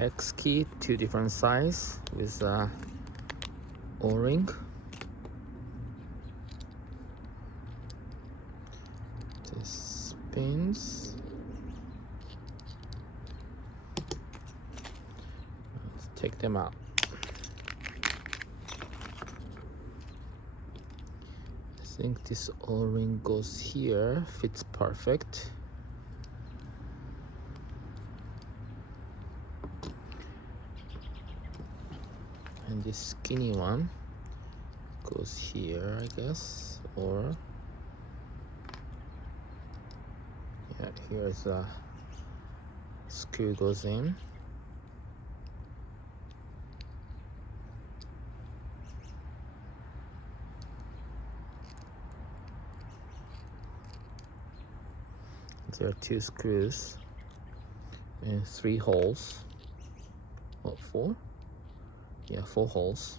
hex key, 2 different size with O-ring. This spins. Let's take them out. I think this O-ring goes here, fits perfect. And this skinny one goes here, I guess, or yeah, here's a screw goes in. There are 2 screws and 3 holes. What, 4? Yeah, 4 holes.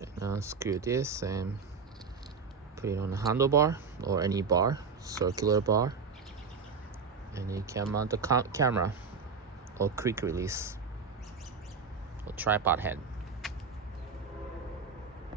And now screw this and put it on a handlebar or any bar, circular bar, and you can mount the camera or quick release or tripod head.